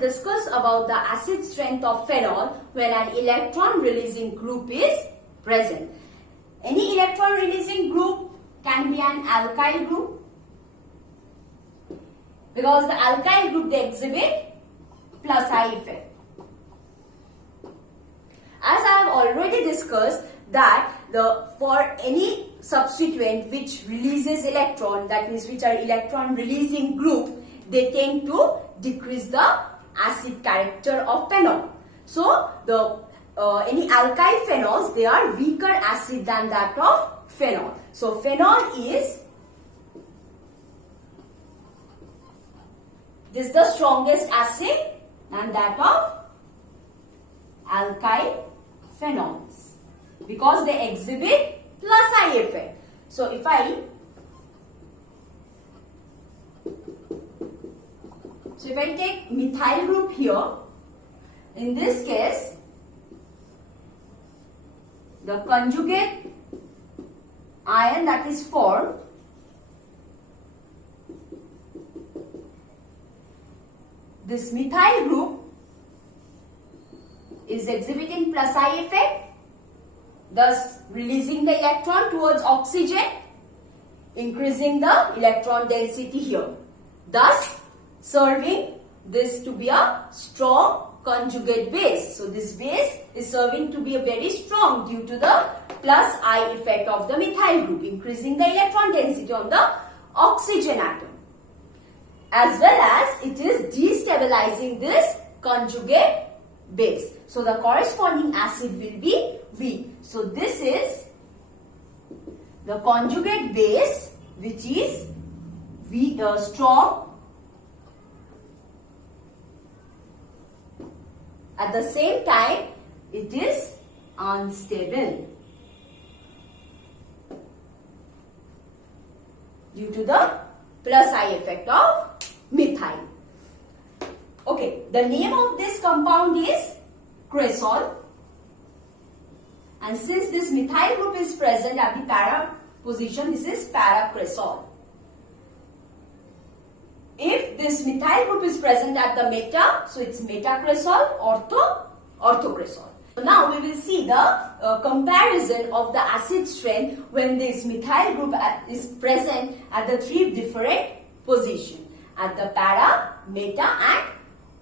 will discuss about the acid strength of phenol when an electron releasing group is present. Any electron releasing group can be an alkyl group, because the alkyl group, they exhibit plus I effect. As I have already discussed that for any substituent which releases electron, that means which are electron releasing group, they tend to decrease the acid character of phenol. So any alkyl phenols, they are weaker acid than that of phenol. So phenol is the strongest acid than that of alkyl phenols, because they exhibit plus I effect. So if I take methyl group here, in this case the conjugate ion that is formed this methyl group is exhibiting plus I effect, thus releasing the electron towards oxygen, increasing the electron density here, thus serving this to be a strong conjugate base. So this base is serving to be a very strong due to the plus I effect of the methyl group, increasing the electron density on the oxygen atom, as well as it is destabilizing this conjugate base. So the corresponding acid will be weak. So this is the conjugate base which is weak, strong. At the same time, it is unstable due to the plus I effect of methyl. Okay, the name of this compound is cresol, and since this methyl group is present at the para position, this is paracresol. If this methyl group is present at the meta, so it's metacresol, orthocresol. So now we will see the comparison of the acid strength when this methyl group is present at the three different positions, at the para, meta and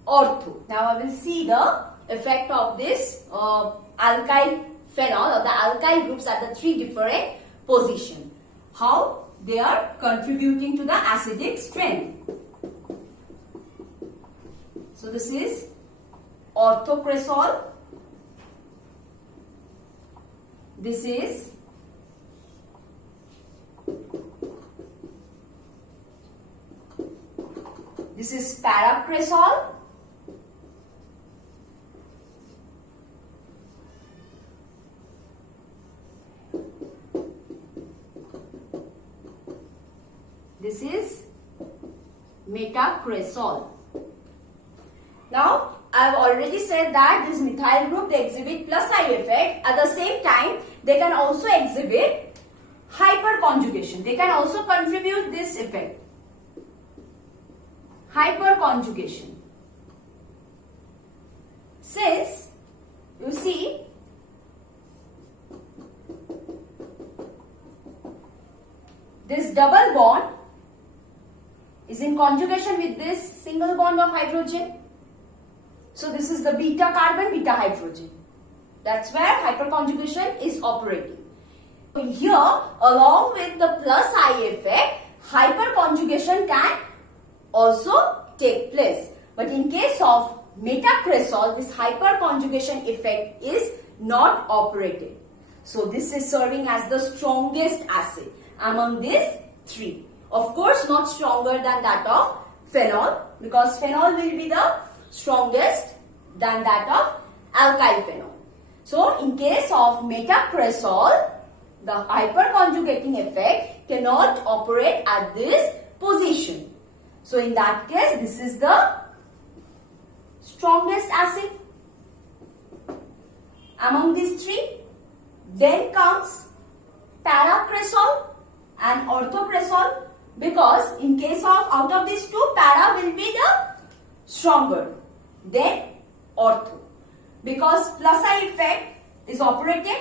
ortho. Now I will see the effect of this alkyl phenol or the alkyl groups at the three different positions, how they are contributing to the acidic strength. So this is orthocresol, this is paracresol, this is metacresol. Now, I have already said that this methyl group, they exhibit plus I effect. At the same time, they can also exhibit hyperconjugation. They can also contribute this effect, hyperconjugation. Since, you see, this double bond is in conjugation with this single bond of hydrogen. So this is the beta carbon, beta hydrogen. That's where hyperconjugation is operating. Here, along with the plus I effect, hyperconjugation can also take place. But in case of metacresol, this hyperconjugation effect is not operated. So this is serving as the strongest acid among these three. Of course, not stronger than that of phenol, because phenol will be the strongest than that of alkyl phenol. So in case of metacresol, the hyperconjugating effect cannot operate at this position. So in that case, this is the strongest acid among these three. Then comes paracresol and orthocresol, because in case of out of these two, para will be the stronger. then ortho. Because plus I effect is operated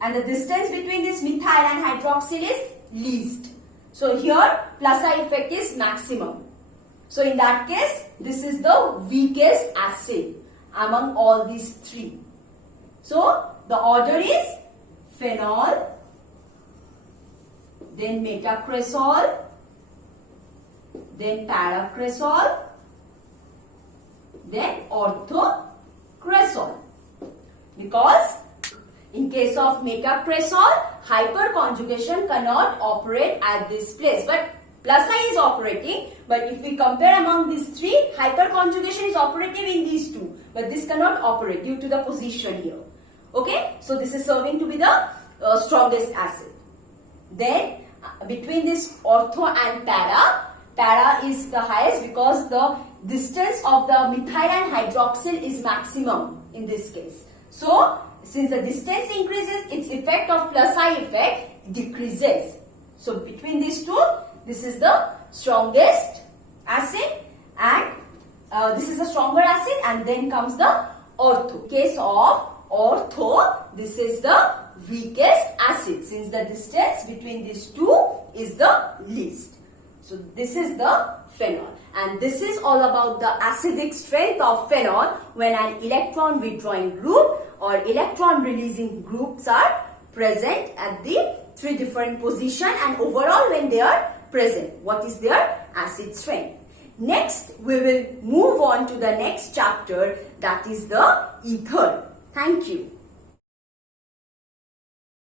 and the distance between this methyl and hydroxyl is least. So here plus I effect is maximum. So in that case, this is the weakest acid among all these three. So the order is phenol, then metacresol, then paracresol, then orthocresol. Because in case of metacresol, hyperconjugation cannot operate at this place. But plus I is operating. But if we compare among these three, hyperconjugation is operative in these two. But this cannot operate due to the position here. Okay. So this is serving to be the strongest acid. Then between this ortho and para is the highest because the distance of the methyl and hydroxyl is maximum in this case. So since the distance increases, its effect of plus I effect decreases. So between these two, this is the strongest acid and this is a stronger acid, and then comes the ortho. In case of ortho, this is the weakest acid since the distance between these two is the least. So this is the phenol, and this is all about the acidic strength of phenol when an electron withdrawing group or electron releasing groups are present at the three different positions, and overall when they are present, what is their acid strength. Next, we will move on to the next chapter, that is the ether. Thank you.